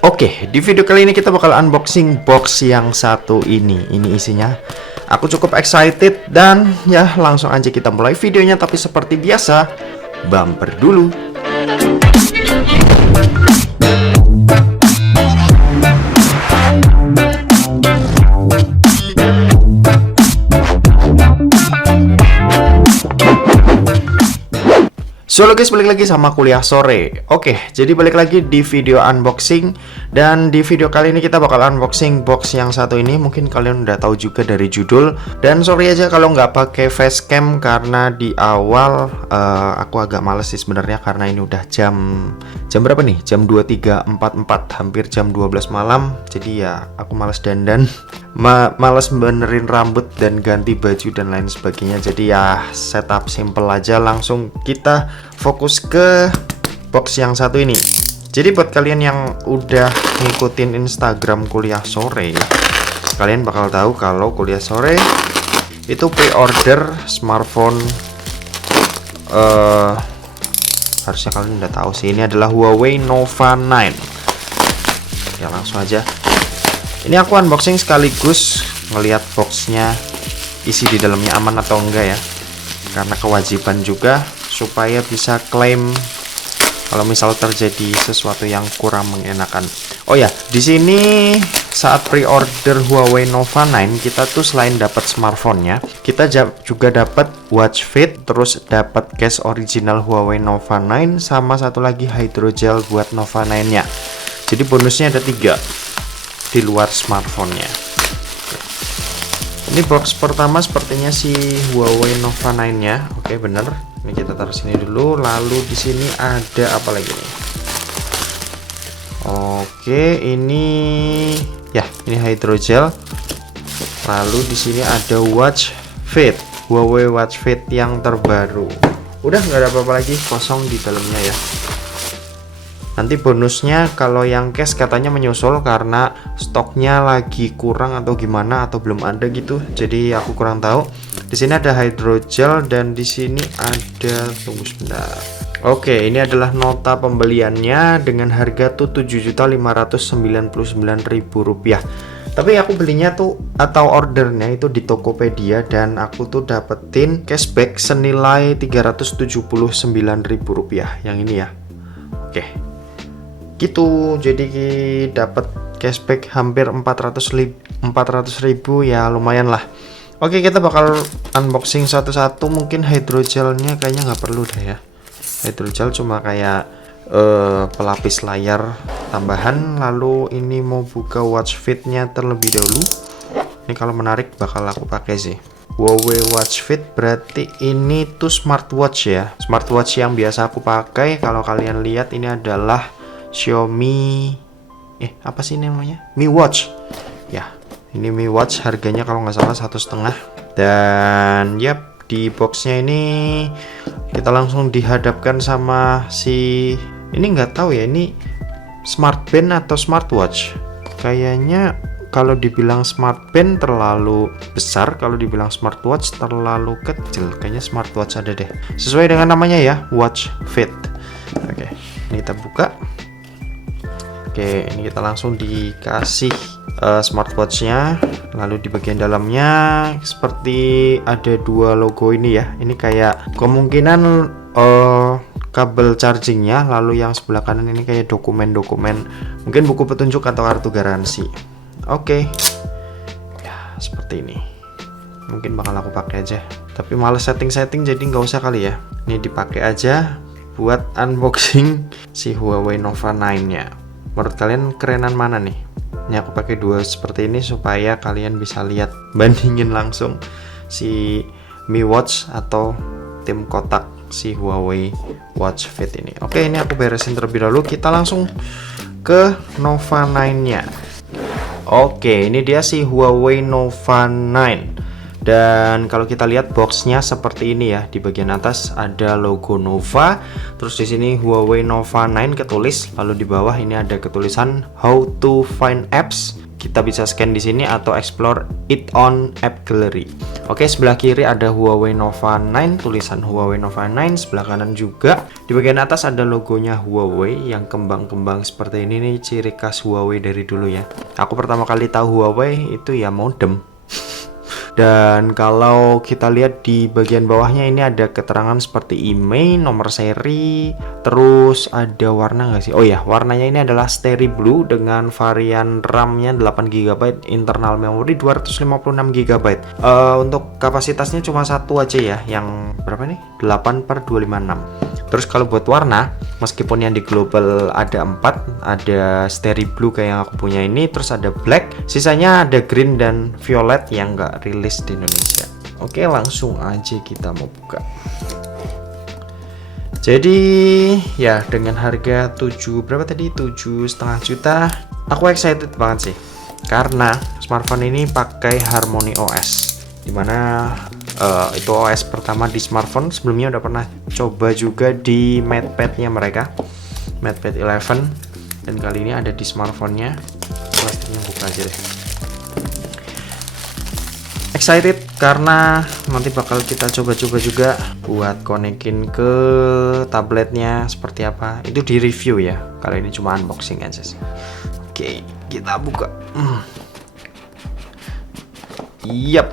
Oke, di video kali ini kita bakal unboxing box yang satu ini. Ini isinya. Aku cukup excited dan ya langsung aja kita mulai videonya. Tapi seperti biasa, bumper dulu. So guys, balik lagi sama kuliah sore. Oke, jadi balik lagi di video unboxing. Dan di video kali ini kita bakal unboxing box yang satu ini. Mungkin kalian udah tahu juga dari judul. Dan sorry aja kalau nggak pakai facecam, karena di awal aku agak males sih sebenarnya. Karena ini udah jam berapa nih? Jam 23.44, hampir jam 12 malam. Jadi ya aku males dandan, males benerin rambut dan ganti baju dan lain sebagainya. Jadi ya setup simple aja, langsung kita fokus ke box yang satu ini. Jadi buat kalian yang udah ngikutin Instagram kuliah sore, kalian bakal tahu kalau kuliah sore itu pre-order smartphone. Harusnya kalian udah tahu sih, ini adalah Huawei Nova 9. Ya langsung aja. Ini aku unboxing sekaligus ngelihat boxnya isi di dalamnya aman atau enggak ya. Karena kewajiban juga supaya bisa klaim kalau misal terjadi sesuatu yang kurang mengenakan. Oh ya, di sini saat pre-order Huawei Nova 9 kita tuh selain dapat smartphone-nya, kita juga dapat watch fit, terus dapat case original Huawei Nova 9 sama satu lagi hydrogel buat Nova 9-nya. Jadi bonusnya ada 3 di luar smartphone-nya. Ini box pertama sepertinya si Huawei Nova 9-nya. Oke, bener. Ini kita taruh sini dulu. Lalu di sini ada apa lagi nih? Oke, ini ya, ini hydrogel. Lalu di sini ada watch fit, Huawei watch fit yang terbaru. Udah nggak ada apa-apa lagi, kosong di dalamnya ya. Nanti bonusnya kalau yang case katanya menyusul karena stoknya lagi kurang atau gimana, atau belum ada gitu. Jadi aku kurang tahu. Di sini ada hydrogel dan di sini ada, tunggu sebentar. Oke, ini adalah nota pembeliannya dengan harga tuh Rp7.599.000. Tapi aku belinya tuh atau ordernya itu di Tokopedia dan aku tuh dapetin cashback senilai Rp379.000 yang ini ya. Oke. Gitu, jadi dapat cashback hampir 400.000 ya, lumayan lah. Oke, kita bakal unboxing satu-satu. Mungkin hydrogelnya kayaknya nggak perlu deh ya. Hydrogel cuma kayak pelapis layar tambahan. Lalu ini mau buka watch fitnya terlebih dahulu. Ini kalau menarik bakal aku pakai sih. Huawei watch fit berarti ini tuh smartwatch ya. Smartwatch yang biasa aku pakai. Kalau kalian lihat ini adalah Xiaomi apa sih namanya? Mi Watch. Ya, ini Mi Watch, harganya kalau nggak salah 1,5. Dan yap, di boxnya ini kita langsung dihadapkan sama si ini, nggak tahu ya ini smart band atau smartwatch. Kayaknya kalau dibilang smart band terlalu besar, kalau dibilang smartwatch terlalu kecil. Kayaknya smartwatch ada deh. Sesuai dengan namanya ya, watch fit. Oke, ini kita buka. Oke, ini kita langsung dikasih smartwatchnya. Lalu di bagian dalamnya seperti ada 2 logo ini ya. Ini kayak kemungkinan kabel chargingnya. Lalu yang sebelah kanan ini kayak dokumen-dokumen, mungkin buku petunjuk atau kartu garansi. Oke, ya seperti ini. Mungkin bakal aku pakai aja. Tapi males setting-setting, jadi nggak usah kali ya. Ini dipakai aja buat unboxing si Huawei Nova 9-nya. Menurut kalian kerenan mana nih? Ini aku pakai 2 seperti ini supaya kalian bisa lihat, bandingin langsung si Mi Watch atau tim kotak si Huawei Watch Fit ini. Oke, ini aku beresin terlebih dahulu. Kita langsung ke Nova 9-nya. Oke, ini dia si Huawei Nova 9. Dan kalau kita lihat boxnya seperti ini ya. Di bagian atas ada logo Nova, terus di sini Huawei Nova 9 ketulis, lalu di bawah ini ada ketulisan How to find apps kita bisa scan di sini atau explore it on App Gallery. Oke, sebelah kiri ada Huawei Nova 9, tulisan Huawei Nova 9, sebelah kanan juga. Di bagian atas ada logonya Huawei yang kembang-kembang seperti ini nih, ciri khas Huawei dari dulu ya. Aku pertama kali tahu Huawei itu ya modem. Dan kalau kita lihat di bagian bawahnya ini ada keterangan seperti email, nomor seri, terus ada warna nggak sih? Oh ya, warnanya ini adalah Starry Blue dengan varian RAM-nya 8 GB, internal memori 256 GB. Untuk kapasitasnya cuma satu aja ya, yang berapa nih? 8/256. Terus kalau buat warna, meskipun yang di global ada 4, ada Starry Blue kayak yang aku punya ini, terus ada black, sisanya ada green dan violet yang nggak rilis di Indonesia. Oke, langsung aja kita mau buka. Jadi ya dengan harga 7,5 juta, aku excited banget sih, karena smartphone ini pakai Harmony OS, dimana itu OS pertama di smartphone. Sebelumnya udah pernah coba juga di MatePad-nya mereka, MatePad 11, dan kali ini ada di smartphone-nya. Plastiknya buka aja deh. Excited karena nanti bakal kita coba-coba juga buat konekin ke tabletnya seperti apa. Itu di review ya, kali ini cuma unboxing aja sih. Oke, kita buka. Yap,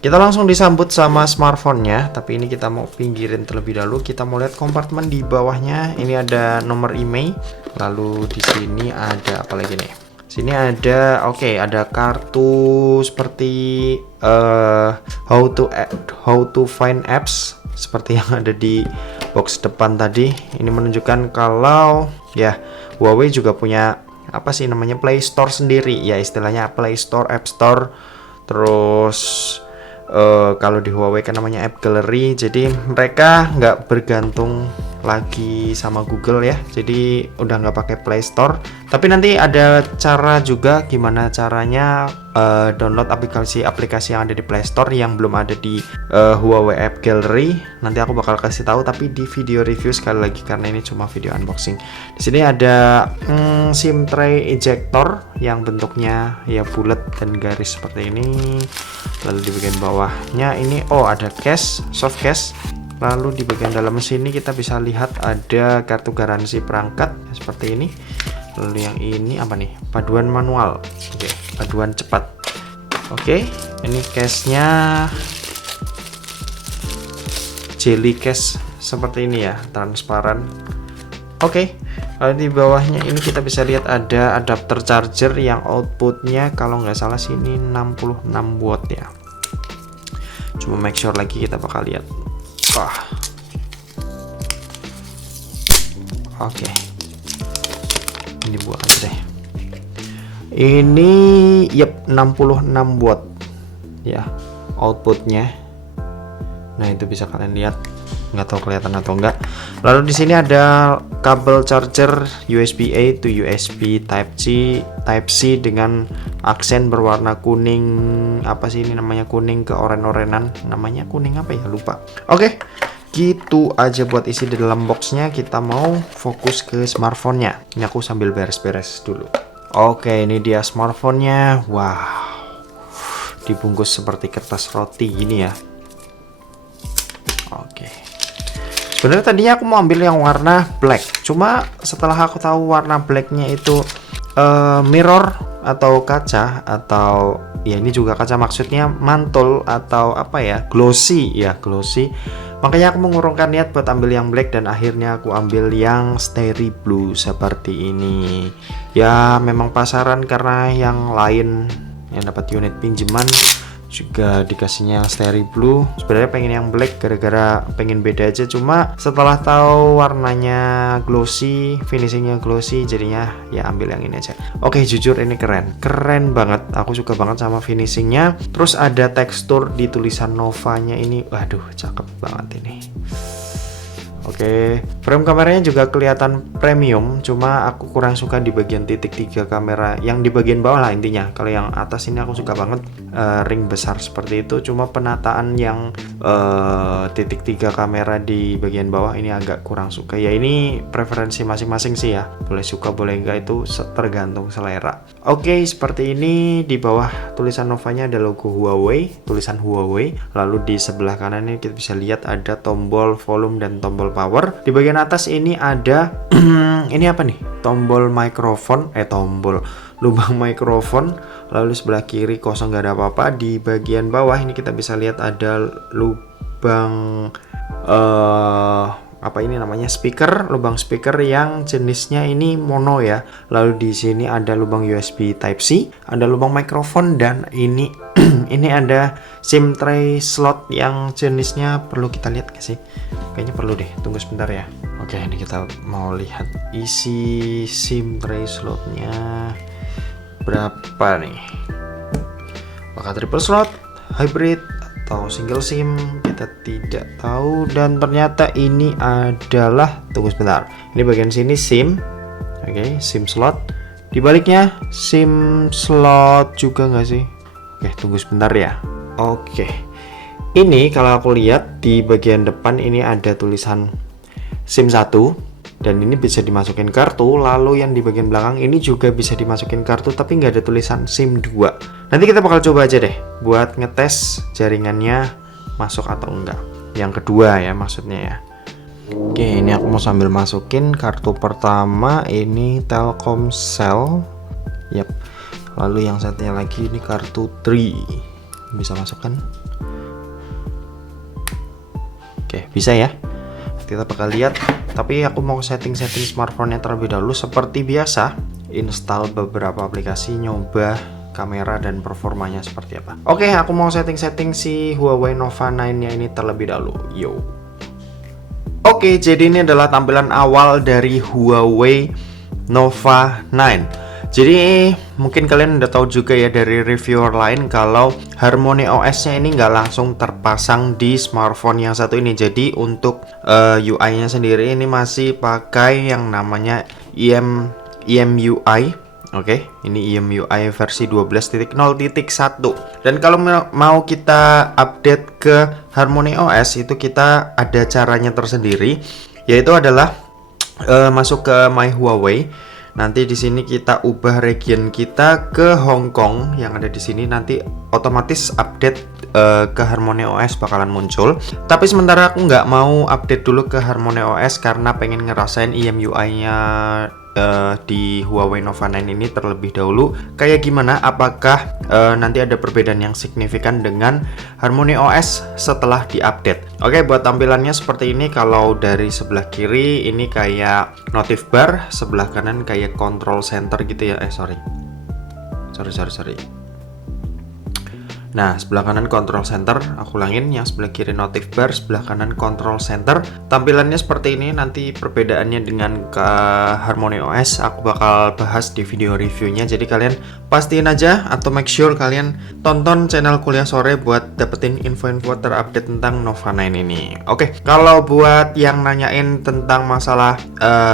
kita langsung disambut sama smartphone-nya, tapi ini kita mau pinggirin terlebih dahulu. Kita mau lihat kompartemen di bawahnya. Ini ada nomor email. Lalu di sini ada apa lagi nih? Sini ada, ada kartu seperti how to find apps seperti yang ada di box depan tadi. Ini menunjukkan kalau ya Huawei juga punya apa sih namanya, Play Store sendiri ya, istilahnya Play Store, App Store. Terus kalau di Huawei kan namanya App Gallery, jadi mereka nggak bergantung lagi sama Google ya, jadi udah nggak pakai Play Store. Tapi nanti ada cara juga gimana caranya download aplikasi yang ada di Play Store yang belum ada di Huawei App Gallery. Nanti aku bakal kasih tahu, tapi di video review sekali lagi karena ini cuma video unboxing. Di sini ada SIM tray ejector yang bentuknya ya bulat dan garis seperti ini. Lalu di bagian bawahnya ini ada case, soft case. Lalu di bagian dalam sini kita bisa lihat ada kartu garansi perangkat seperti ini. Lalu yang ini apa nih? Paduan manual. Oke, paduan cepat. Oke, ini case-nya jelly case seperti ini ya, transparan. Oke, lalu di bawahnya ini kita bisa lihat ada adapter charger yang outputnya kalau nggak salah sini 66 watt ya. Cuma make sure lagi, kita bakal lihat. Oke, ini buat aja deh. Ini 66 watt ya outputnya. Nah, itu bisa kalian lihat, nggak tahu kelihatan atau enggak. Lalu di sini ada kabel charger USB A to USB Type C dengan aksen berwarna kuning. Apa sih ini namanya, kuning ke oren-orenan, namanya kuning apa ya, lupa. Oke, gitu aja buat isi di dalam boxnya. Kita mau fokus ke smartphone-nya. Ini aku sambil beres-beres dulu. Oke, ini dia smartphone-nya. Wow, dibungkus seperti kertas roti gini ya. Oke, sebenarnya tadinya aku mau ambil yang warna black, cuma setelah aku tahu warna blacknya itu mirror atau kaca, atau ya ini juga kaca, maksudnya mantul atau apa ya, glossy ya, glossy. Makanya aku mengurungkan niat buat ambil yang black, dan akhirnya aku ambil yang Starry Blue seperti ini. Ya memang pasaran karena yang lain yang dapat unit pinjaman juga dikasihnya Starry Blue. Sebenarnya pengen yang black gara-gara pengen beda aja, cuma setelah tahu warnanya glossy, finishingnya glossy, jadinya ya ambil yang ini aja. Oke, jujur ini keren banget, aku suka banget sama finishingnya. Terus ada tekstur di tulisan Novanya ini, waduh cakep banget ini. Oke, frame kameranya juga kelihatan premium, cuma aku kurang suka di bagian titik 3 kamera yang di bagian bawah lah intinya. Kalau yang atas ini aku suka banget, ring besar seperti itu, cuma penataan yang titik 3 kamera di bagian bawah ini agak kurang suka ya. Ini preferensi masing-masing sih ya, boleh suka boleh enggak, itu tergantung selera. Oke, seperti ini. Di bawah tulisan Nova-nya ada logo Huawei, tulisan Huawei. Lalu di sebelah kanan ini kita bisa lihat ada tombol volume dan tombol power. Di bagian atas ini ada ini apa nih, tombol mikrofon, tombol lubang mikrofon. Lalu sebelah kiri kosong, nggak ada apa-apa. Di bagian bawah ini kita bisa lihat ada lubang apa ini namanya, speaker, lubang speaker yang jenisnya ini mono ya. Lalu di sini ada lubang USB Type C, ada lubang mikrofon, dan ini ini ada SIM tray slot yang jenisnya perlu kita lihat nggak sih? Kayaknya perlu deh, tunggu sebentar ya. Oke, ini kita mau lihat isi SIM tray slotnya berapa nih. Apakah triple slot, hybrid, atau single SIM, kita tidak tahu. Dan ternyata ini adalah, tunggu sebentar, ini bagian sini SIM. Oke, SIM slot. Di baliknya SIM slot juga nggak sih? Oke, tunggu sebentar ya. Oke, ini kalau aku lihat di bagian depan ini ada tulisan SIM 1, dan ini bisa dimasukin kartu. Lalu yang di bagian belakang ini juga bisa dimasukin kartu, tapi nggak ada tulisan SIM 2. Nanti kita bakal coba aja deh buat ngetes jaringannya masuk atau enggak. Yang kedua ya maksudnya ya. Oke, ini aku mau sambil masukin kartu pertama, ini Telkomsel. Yap. Lalu yang satunya lagi ini kartu Tri. Bisa masukkan? Oke, bisa ya. Kita bakal lihat, tapi aku mau setting-setting smartphone-nya terlebih dahulu. Seperti biasa, install beberapa aplikasi, nyoba kamera dan performanya seperti apa. Oke, aku mau setting-setting si Huawei Nova 9 nya ini terlebih dahulu. Yo. Oke, jadi ini adalah tampilan awal dari Huawei Nova 9. Jadi mungkin kalian udah tahu juga ya dari reviewer lain kalau Harmony OS-nya ini nggak langsung terpasang di smartphone yang satu ini. Jadi untuk UI-nya sendiri ini masih pakai yang namanya EMUI. Oke, ini EMUI versi 12.0.1. Dan kalau mau kita update ke Harmony OS itu kita ada caranya tersendiri, yaitu adalah masuk ke My Huawei. Nanti di sini kita ubah region kita ke Hong Kong yang ada di sini, nanti otomatis update ke Harmony OS bakalan muncul. Tapi sementara aku nggak mau update dulu ke Harmony OS karena pengen ngerasain EMUI-nya di Huawei Nova 9 ini terlebih dahulu. Kayak gimana? Apakah nanti ada perbedaan yang signifikan dengan Harmony OS setelah diupdate? Oke, buat tampilannya seperti ini. Kalau dari sebelah kiri ini kayak notif bar, sebelah kanan kayak control center gitu ya. Sorry. Nah, sebelah kanan control center, aku ulangin, yang sebelah kiri notif bar, sebelah kanan control center. Tampilannya seperti ini. Nanti perbedaannya dengan ke Harmony OS aku bakal bahas di video reviewnya. Jadi kalian pastiin aja atau make sure kalian tonton channel Kuliah Sore buat dapetin info-info terupdate tentang Nova 9 ini. Oke, kalau buat yang nanyain tentang masalah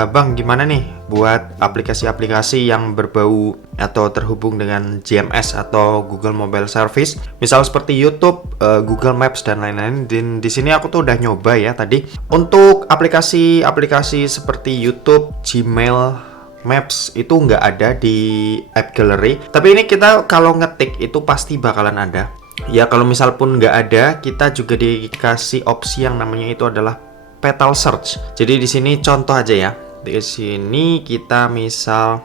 Bang gimana nih buat aplikasi-aplikasi yang berbau atau terhubung dengan GMS atau Google Mobile Service, misal seperti YouTube, Google Maps dan lain-lain. Dan di sini aku tuh udah nyoba ya tadi. Untuk aplikasi-aplikasi seperti YouTube, Gmail, Maps itu nggak ada di App Gallery. Tapi ini kita kalau ngetik itu pasti bakalan ada. Ya kalau misal pun nggak ada, kita juga dikasih opsi yang namanya itu adalah Petal Search. Jadi di sini contoh aja ya. Di sini kita misal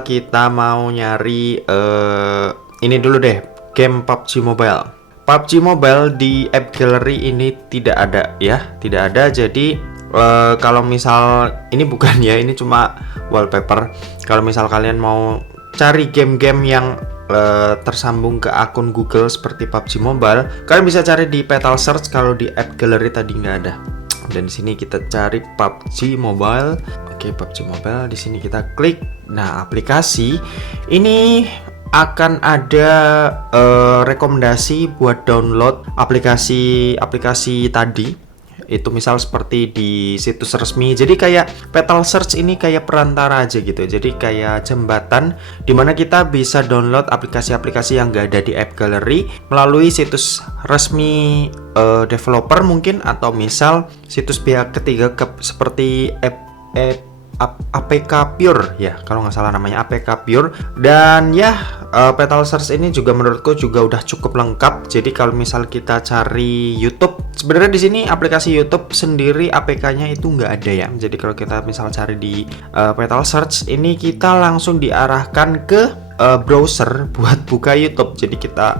kita mau nyari ini dulu deh, game PUBG Mobile. PUBG Mobile di App Gallery ini tidak ada ya, tidak ada. Jadi kalau misal ini bukan ya, ini cuma wallpaper. Kalau misal kalian mau cari game-game yang tersambung ke akun Google seperti PUBG Mobile, kalian bisa cari di Petal Search. Kalau di App Gallery tadi nggak ada. Dan di sini kita cari PUBG Mobile. Oke, PUBG Mobile. Di sini kita klik. Nah, aplikasi ini akan ada rekomendasi buat download aplikasi tadi. itu misal seperti di situs resmi. Jadi kayak Petal Search ini kayak perantara aja gitu. Jadi kayak jembatan dimana kita bisa download aplikasi-aplikasi yang nggak ada di App Gallery melalui situs resmi developer mungkin, atau misal situs pihak ketiga seperti APK Pure ya, kalau nggak salah namanya APK Pure. Dan ya, Petal Search ini juga menurutku juga udah cukup lengkap. Jadi kalau misal kita cari YouTube, sebenarnya di sini aplikasi YouTube sendiri APK-nya itu nggak ada ya. Jadi kalau kita misal cari di Petal Search ini, kita langsung diarahkan ke browser buat buka YouTube. Jadi kita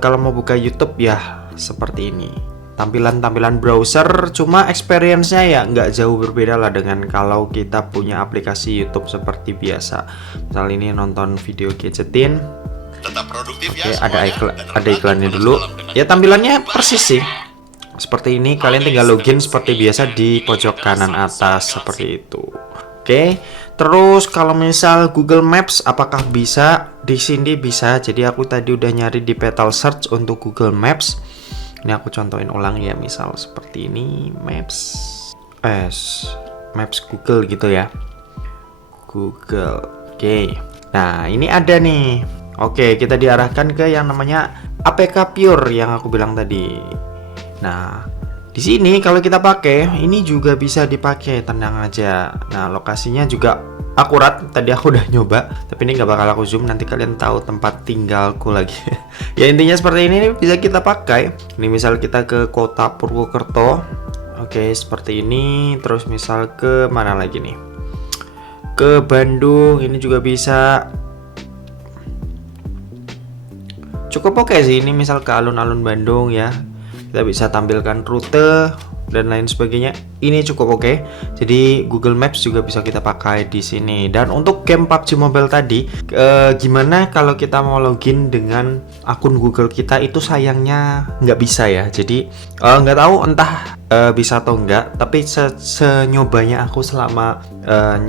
kalau mau buka YouTube ya seperti ini, tampilan browser, cuma experience-nya ya nggak jauh berbeda lah dengan kalau kita punya aplikasi YouTube seperti biasa. Misal ini nonton video gadgetin, Tetap produktif ya. oke, ada iklannya dulu. Ya tampilannya persis sih seperti ini. Kalian tinggal login seperti biasa di pojok kanan atas seperti itu. Oke, terus kalau misal Google Maps apakah bisa? Di sini bisa. Jadi aku tadi udah nyari di Petal Search untuk Google Maps. Ini aku contohin ulang ya, misal seperti ini, Maps Google gitu ya, Google. Oke, nah ini ada nih. Oke, kita diarahkan ke yang namanya APK Pure yang aku bilang tadi. Nah, di sini kalau kita pakai, ini juga bisa dipakai, tenang aja. Nah, lokasinya juga akurat. Tadi aku udah nyoba, tapi ini nggak bakal aku zoom, nanti kalian tahu tempat tinggalku lagi. Ya intinya seperti ini bisa kita pakai. Ini misal kita ke kota Purwokerto, oke seperti ini. Terus misal ke mana lagi nih, ke Bandung, ini juga bisa. Cukup oke sih ini, misal ke alun-alun Bandung ya, kita bisa tampilkan rute dan lain sebagainya. Ini cukup oke. Jadi Google Maps juga bisa kita pakai di sini. Dan untuk game PUBG Mobile tadi, gimana kalau kita mau login dengan akun Google kita, itu sayangnya nggak bisa ya. Jadi nggak tahu entah bisa atau enggak, tapi senyobanya aku selama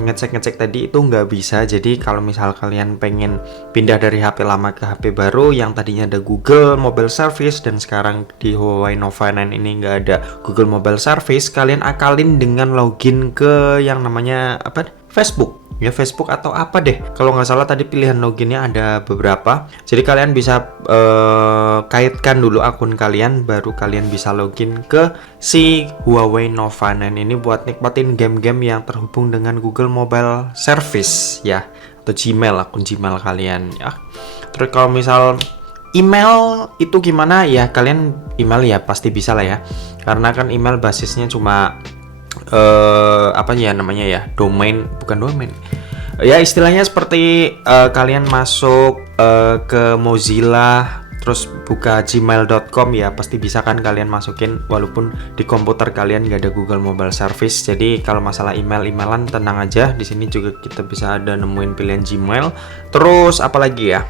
ngecek tadi itu nggak bisa. Jadi kalau misal kalian pengen pindah dari HP lama ke HP baru yang tadinya ada Google Mobile Service dan sekarang di Huawei Nova 9 ini nggak ada Google Mobile Service, kalian akalin dengan login ke yang namanya apa? Facebook. Ya Facebook atau apa deh, kalau nggak salah tadi pilihan loginnya ada beberapa. Jadi kalian bisa kaitkan dulu akun kalian, baru kalian bisa login ke si Huawei Nova 9 ini buat nikmatin game-game yang terhubung dengan Google Mobile Service ya, atau Gmail, akun Gmail kalian ya. Terus kalau misal email itu gimana ya, kalian email ya pasti bisa lah ya, karena kan email basisnya cuma apa ya namanya ya, bukan domain ya, istilahnya seperti kalian masuk ke Mozilla terus buka gmail.com ya, pasti bisa kan kalian masukin walaupun di komputer kalian nggak ada Google Mobile Service. Jadi kalau masalah emailan tenang aja, di sini juga kita bisa ada nemuin pilihan Gmail. Terus apalagi ya,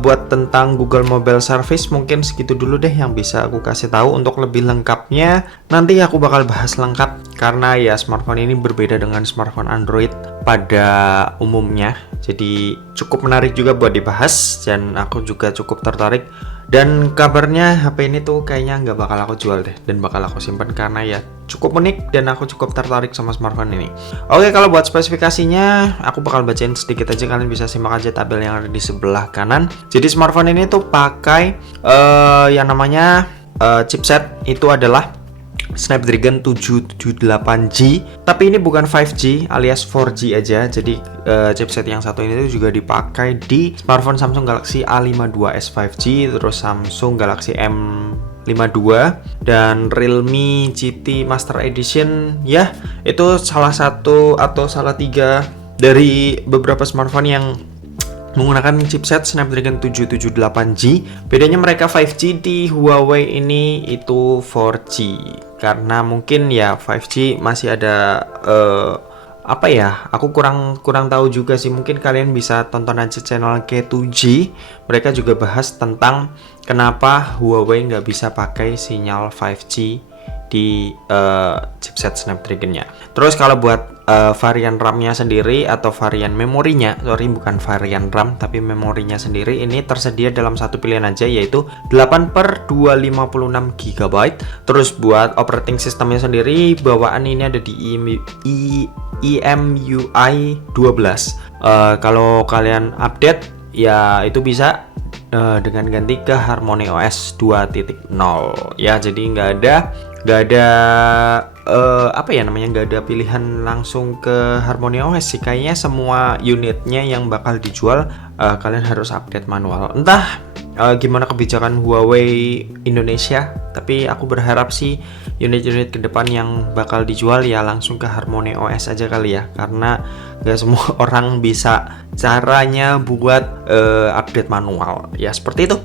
buat tentang Google Mobile Service mungkin segitu dulu deh yang bisa aku kasih tahu. Untuk lebih lengkapnya nanti aku bakal bahas lengkap, karena ya smartphone ini berbeda dengan smartphone Android pada umumnya. Jadi cukup menarik juga buat dibahas, dan aku juga cukup tertarik. Dan kabarnya HP ini tuh kayaknya nggak bakal aku jual deh, dan bakal aku simpan karena ya cukup unik dan aku cukup tertarik sama smartphone ini. Oke, kalau buat spesifikasinya aku bakal bacain sedikit aja, kalian bisa simak aja tabel yang ada di sebelah kanan. Jadi smartphone ini tuh pakai yang namanya chipset itu adalah Snapdragon 778G, tapi ini bukan 5G alias 4G aja. Jadi chipset yang satu ini tuh juga dipakai di smartphone Samsung Galaxy A52s 5G, terus Samsung Galaxy M52 dan Realme GT Master Edition ya. Itu salah satu atau salah tiga dari beberapa smartphone yang menggunakan chipset Snapdragon 778G. Bedanya mereka 5G, di Huawei ini itu 4G. Karena mungkin ya 5G masih ada apa ya, aku kurang tahu juga sih. Mungkin kalian bisa tonton aja channel K2G. Mereka juga bahas tentang kenapa Huawei nggak bisa pakai sinyal 5G di chipset Snapdragon-nya. Terus kalau buat varian RAM-nya sendiri atau varian memorinya, bukan varian RAM tapi memorinya sendiri, ini tersedia dalam satu pilihan aja, yaitu 8/256 GB. Terus buat operating systemnya sendiri, bawaan ini ada di EMUI 12. Kalau kalian update ya itu bisa dengan ganti ke Harmony OS 2.0 ya. Jadi nggak ada nggak ada pilihan langsung ke Harmony OS sih. Kayaknya semua unitnya yang bakal dijual kalian harus update manual. Entah gimana kebijakan Huawei Indonesia, tapi aku berharap sih unit-unit ke depan yang bakal dijual ya langsung ke Harmony OS aja kali ya, karena gak semua orang bisa caranya buat update manual ya, seperti itu.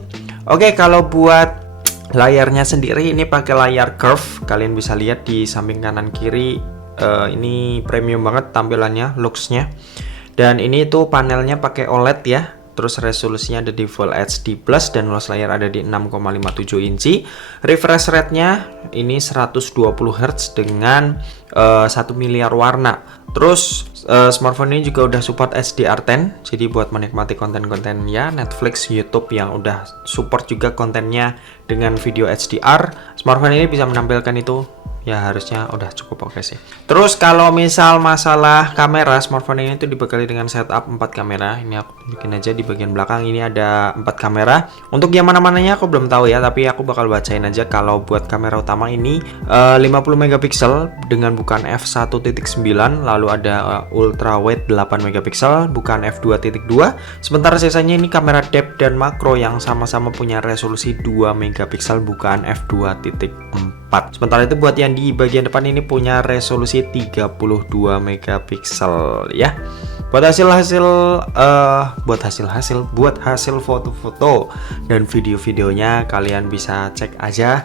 Oke, kalau buat layarnya sendiri ini pakai layar curve, kalian bisa lihat di samping kanan kiri. Ini premium banget tampilannya, looksnya. Dan ini tuh panelnya pakai OLED ya. Terus resolusinya ada di Full HD Plus dan luas layar ada di 6,57 inci. Refresh rate-nya ini 120 Hz dengan 1 miliar warna. Terus smartphone ini juga udah support HDR10. Jadi buat menikmati konten-konten ya Netflix, YouTube yang udah support juga kontennya dengan video HDR, smartphone ini bisa menampilkan itu. Ya harusnya udah cukup oke sih. Terus kalau misal masalah kamera, smartphone ini tuh dibekali dengan setup 4 kamera. Ini aku bikin aja di bagian belakang ini ada 4 kamera. Untuk yang mana-mananya aku belum tahu ya, tapi aku bakal bacain aja. Kalau buat kamera utama ini 50 megapiksel dengan bukaan f1.9, lalu ada ultra wide 8 megapiksel bukaan f2.2. Sementara sisanya ini kamera depth dan makro yang sama-sama punya resolusi 2 megapiksel bukaan f2.4. Sementara itu buat yang di bagian depan ini punya resolusi 32 megapiksel ya. Buat hasil foto-foto dan video-videonya kalian bisa cek aja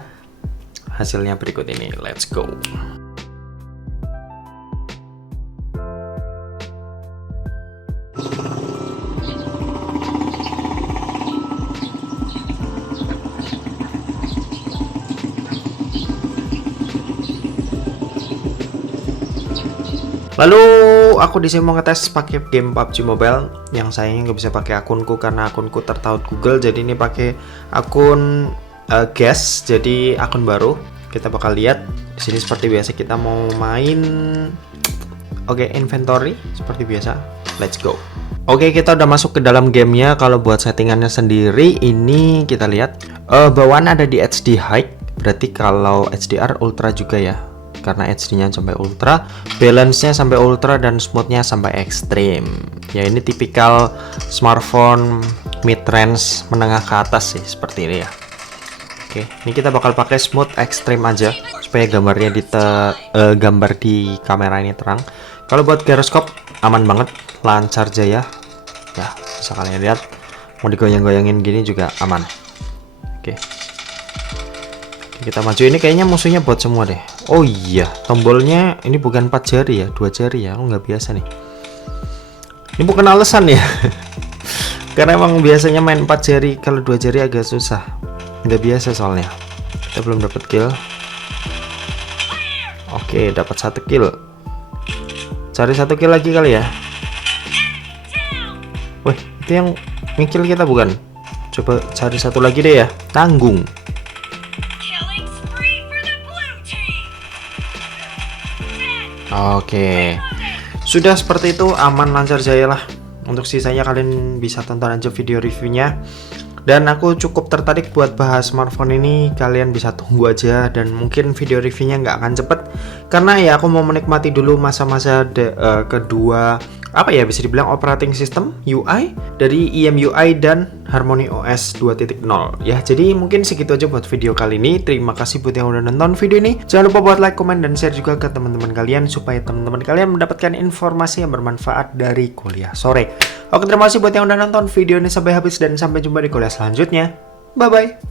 hasilnya berikut ini. Let's go. Lalu aku di sini mau ngetes pakai game PUBG Mobile, yang sayangnya nggak bisa pakai akunku karena akunku tertaut Google. Jadi ini pakai akun guest, jadi akun baru. Kita bakal lihat di sini seperti biasa kita mau main. Oke, inventory seperti biasa. Let's go. Oke, kita udah masuk ke dalam gamenya. Kalau buat settingannya sendiri ini kita lihat bawaan ada di HD high, berarti kalau HDR ultra juga ya, karena HD-nya sampai ultra, balance-nya sampai ultra, dan smooth-nya sampai ekstrim. Ya ini tipikal smartphone mid-range menengah ke atas sih, seperti ini ya. Oke, ini kita bakal pakai smooth ekstrim aja supaya gambarnya gambar di kamera ini terang. Kalau buat gyroscope aman banget, lancar jaya. Ya, bisa kalian lihat. Mau digoyang-goyangin gini juga aman. Oke. Kita maju, ini kayaknya musuhnya bot semua deh. Oh iya, tombolnya ini bukan 4 jari ya, 2 jari ya. Aku nggak biasa nih. Ini bukan alasan ya. Karena emang biasanya main 4 jari, kalau 2 jari agak susah. Nggak biasa soalnya. Kita belum dapat kill. Oke, dapat 1 kill. Cari 1 kill lagi kali ya. Wih, itu yang nge-kill kita bukan? Coba cari 1 lagi deh ya. Tanggung. Oke, sudah seperti itu, aman lancar jaya lah. Untuk sisanya kalian bisa tonton aja video reviewnya. Dan aku cukup tertarik buat bahas smartphone ini. Kalian bisa tunggu aja, dan mungkin video reviewnya nggak akan cepet karena ya aku mau menikmati dulu masa-masa kedua, apa ya, bisa dibilang operating system UI dari EMUI dan Harmony OS 2.0 ya. Jadi mungkin segitu aja buat video kali ini. Terima kasih buat yang udah nonton video ini. Jangan lupa buat like, komen, dan share juga ke teman-teman kalian supaya teman-teman kalian mendapatkan informasi yang bermanfaat dari kuliah sore. Oke, terima kasih buat yang udah nonton video ini sampai habis, dan sampai jumpa di kuliah selanjutnya. Bye bye.